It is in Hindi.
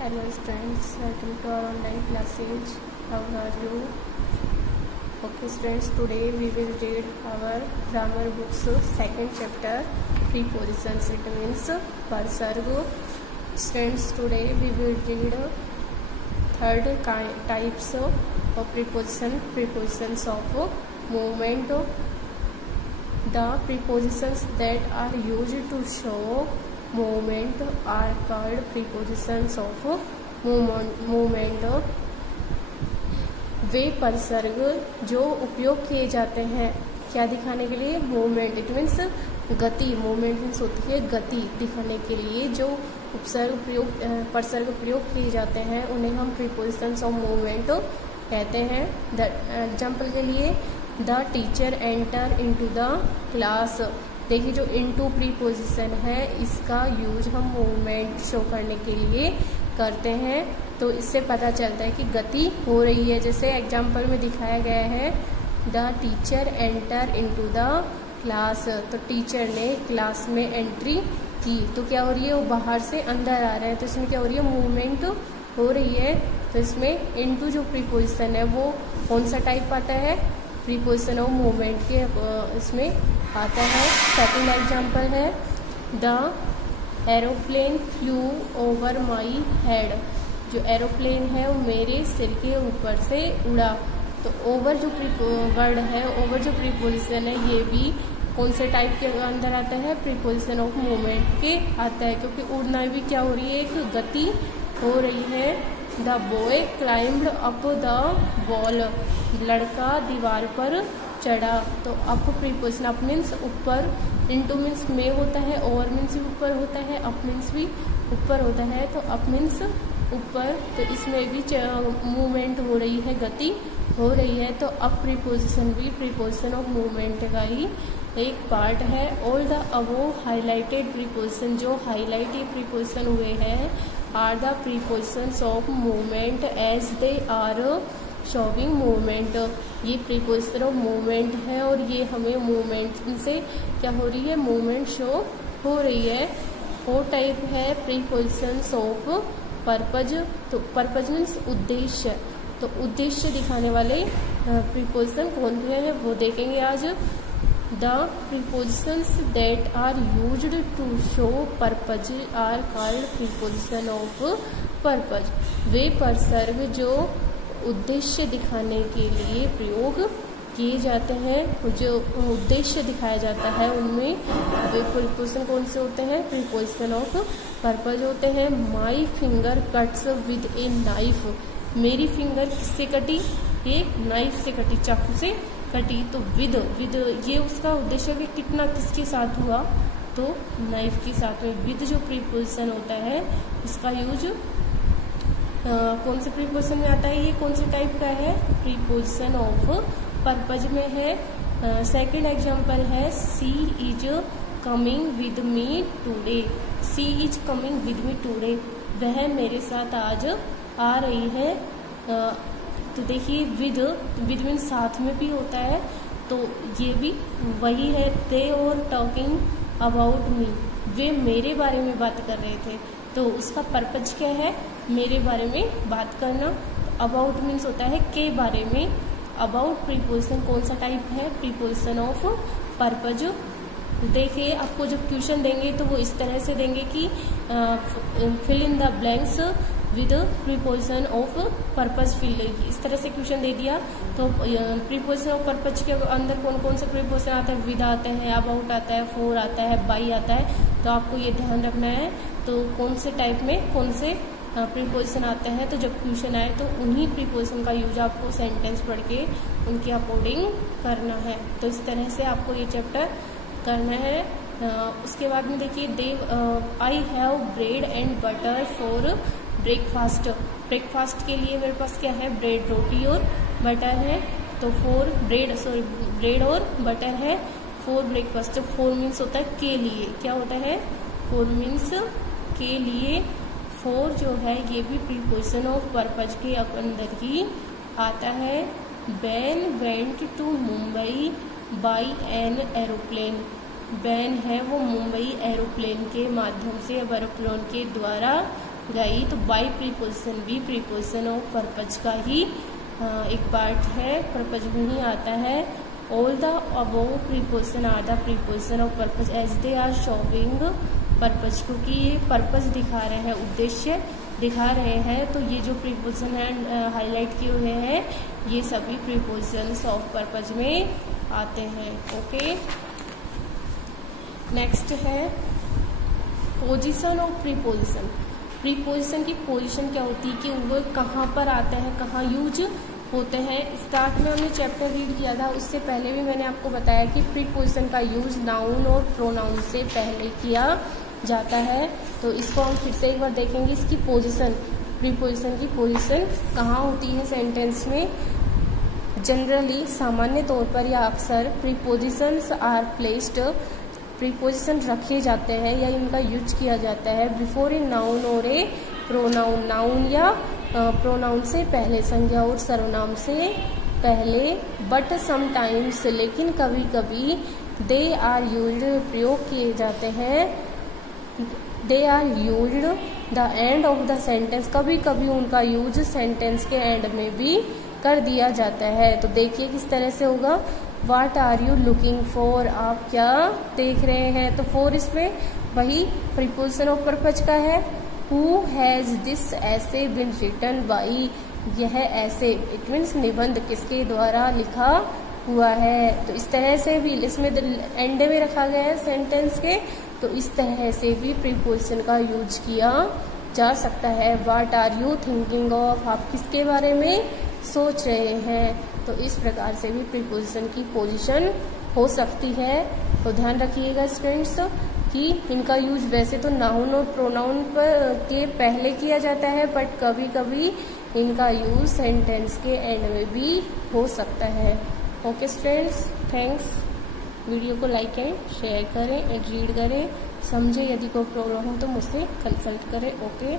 Hello students, welcome to our online classes. How are you? Okay students, today we will read our grammar books second chapter prepositions. It means parsarg. Students, today we will read third types of prepositions of movement. The prepositions that are used to show movement are called prepositions of movement. वे परसर्ग जो उपयोग किए जाते हैं क्या दिखाने के लिए? मूवमेंट, इट मीन्स गति. मूवमेंट मीन्स होती है गति दिखाने के लिए जो परसर्ग प्रयोग किए जाते हैं उन्हें हम प्रीपोजिशंस ऑफ मूवमेंट कहते हैं. एग्जाम्पल के लिए the teacher enter into the class. देखिए जो इनटू प्रीपोजिशन है इसका यूज हम मूवमेंट शो करने के लिए करते हैं. तो इससे पता चलता है कि गति हो रही है. जैसे एग्जाम्पल में दिखाया गया है the teacher enter into the class. तो टीचर ने क्लास में एंट्री की तो क्या हो रही है? वो बाहर से अंदर आ रहे हैं. तो इसमें क्या हो रही है? मूवमेंट हो रही है. तो इसमें इनटू जो प्रीपोजिशन है वो कौन सा टाइप आता है? प्रीपोजिशन ऑफ मूवमेंट के इसमें आता है. सेकंड एग्जाम्पल है the aeroplane flu over my head. जो एरोप्लेन है वो मेरे सिर के ऊपर से उड़ा. तो ओवर जो वर्ड है, ओवर जो प्रीपोजिशन है ये भी कौन से टाइप के अंदर आता है? प्रीपोजिशन ऑफ मूवमेंट के आता है, क्योंकि उड़ना भी क्या हो रही है? एक गति हो रही है. The boy climbed up the wall. लड़का दीवार पर चढ़ा. तो अप प्रीपोजिशन, अप मीन्स ऊपर, इनटू मीन्स में होता है, ओवर मीन्स भी ऊपर होता है, अप मीन्स भी ऊपर होता है. तो अप मीन्स ऊपर. तो इसमें भी मूवमेंट हो रही है, गति हो रही है. तो अप प्रीपोजिशन भी प्रीपोजिशन ऑफ मूवमेंट का ही एक पार्ट है. All the above highlighted preposition, जो हाईलाइट ये प्रीपोजिशन हुए हैं, are the prepositions of movement as they are showing movement. ये प्रीपोजिशन ऑफ मूवमेंट है और ये हमें मूवमेंट से क्या हो रही है? मूवमेंट शो हो रही है. 4 टाइप है प्रीपोजिशंस ऑफ पर्पज. तो पर्पज मीन्स उद्देश्य. तो उद्देश्य दिखाने वाले प्रीपोजिशन कौन से हैं वो देखेंगे आज. The prepositions that are used to show purpose are called preposition of purpose. वे परसर्ग जो उद्देश्य दिखाने के लिए प्रयोग किए जाते हैं, जो उद्देश्य दिखाया जाता है उनमें वे प्रीपोजिशन कौन से होते हैं? प्रीपोजिशन ऑफ पर्पज होते हैं. My finger cuts with a knife. मेरी फिंगर किससे कटी? एक नाइफ से कटी, चाकू से कटी. तो विद ये उसका उद्देश्य भी कितना किसके साथ हुआ? तो नाइफ के साथ में. विद जो प्रीपोजिशन होता है उसका यूज कौन से प्रीपोजिशन में आता है? ये कौन से टाइप का है? प्रीपोजिशन ऑफ पर्पज में है. सेकंड एग्जांपल है she is coming with me today. She is coming with me today. वह मेरे साथ आज आ रही है. तो देखिए विद मीन साथ में भी होता है. तो ये भी वही है. दे और टॉकिंग अबाउट मी. वे मेरे बारे में बात कर रहे थे. तो उसका पर्पज क्या है? मेरे बारे में बात करना. अबाउट मीन्स होता है के बारे में. अबाउट प्रीपोजिशन कौन सा टाइप है? Preposition of purpose. देखिए आपको जब क्वेश्चन देंगे तो वो इस तरह से देंगे कि fill in the blanks with preposition of purpose. Fill इस तरह से क्वेश्चन दे दिया तो प्रीपोजिशन ऑफ पर्पज के अंदर कौन कौन से प्रीपोजिशन आता है? विद आता है, अबाउट आता है, फॉर आता है, बाई आता है. तो आपको ये ध्यान रखना है. तो कौन से टाइप में कौन से प्रीपोजिशन आते हैं. तो जब क्वेश्चन आए तो उन्हीं प्रीपोजिशन का यूज आपको सेंटेंस पढ़ के उनके अकॉर्डिंग करना है. तो इस तरह से आपको ये चैप्टर करना है. उसके बाद में देखिए I have bread and butter for breakfast. Breakfast के लिए मेरे पास क्या है? ब्रेड, रोटी और बटर है. तो ब्रेड और बटर है फॉर ब्रेकफास्ट. तो फॉर मीन्स होता है के लिए. क्या होता है? फॉर मीन्स के लिए. फॉर जो है ये भी प्रीपोजिशन ऑफ पर्पज के अंदर ही आता है. Ben went to Mumbai by an aeroplane. Ben है वो मुंबई एरोप्लेन के माध्यम से, एरोप्लेन के द्वारा गई, तो बाई प्रीपोजिशन भी प्रीपोजिशन ऑफ पर्पज का ही एक पार्ट है, पर्पज में ही आता है। All the above preposition are the preposition of purpose as they are showing purpose, क्योंकि ये पर्पज दिखा रहे हैं, उद्देश्य दिखा रहे हैं, तो ये जो प्रीपोजिशन है हाईलाइट किए हुए हैं ये सभी प्रीपोजिशंस ऑफ पर्पज में आते हैं। ओके, नेक्स्ट है पोजीशन ऑफ प्रीपोजिशन। प्रीपोजिशन की पोजीशन क्या होती है कि वो कहाँ पर आते हैं, कहाँ यूज होते हैं। स्टार्ट में हमने चैप्टर रीड किया था, उससे पहले भी मैंने आपको बताया कि प्रीपोजिशन का यूज नाउन और प्रोनाउन से पहले किया जाता है। तो इसको हम फिर से एक बार देखेंगे, इसकी पोजीशन, प्रीपोजिशन की पोजीशन कहाँ होती है सेंटेंस में। जनरली सामान्य तौर पर या अक्सर प्रीपोजिशंस आर प्लेस्ड, प्रीपोजिशन रखे जाते हैं या इनका यूज किया जाता है बिफोर ए नाउन और ए प्रोनाउन, नाउन या प्रोनाउन से पहले, संज्ञा और सर्वनाम से पहले। बट समटाइम्स, लेकिन कभी कभी दे आर यूज्ड, प्रयोग किए जाते हैं, they are used the end of the sentence, कभी कभी उनका यूज सेंटेंस के एंड में भी कर दिया जाता है। तो देखिए किस तरह से होगा, what are you looking for, आप क्या देख रहे हैं। तो फॉर इसमें वही प्रीपोजिशन ऑफ पर्पज का है। हु हैज दिस ऐसे बिन रिटन बाई, यह ऐसे, इट मीन्स निबंध किसके द्वारा लिखा हुआ है। तो इस तरह से भी इसमें एंड में रखा गया है सेंटेंस के, तो इस तरह से भी प्रीपोजिशन का यूज किया जा सकता है। What are you thinking of, आप किसके बारे में सोच रहे हैं। तो इस प्रकार से भी प्रीपोजिशन की पोजीशन हो सकती है। तो ध्यान रखिएगा स्टूडेंट्स कि इनका यूज वैसे तो नाउन और प्रोनाउन पर के पहले किया जाता है, बट कभी कभी इनका यूज सेंटेंस के एंड में भी हो सकता है। Okay students, thanks. वीडियो को लाइक एंड शेयर करें एंड रीड करें, समझे। यदि कोई प्रॉब्लम हो तो मुझसे कंसल्ट करें। ओके।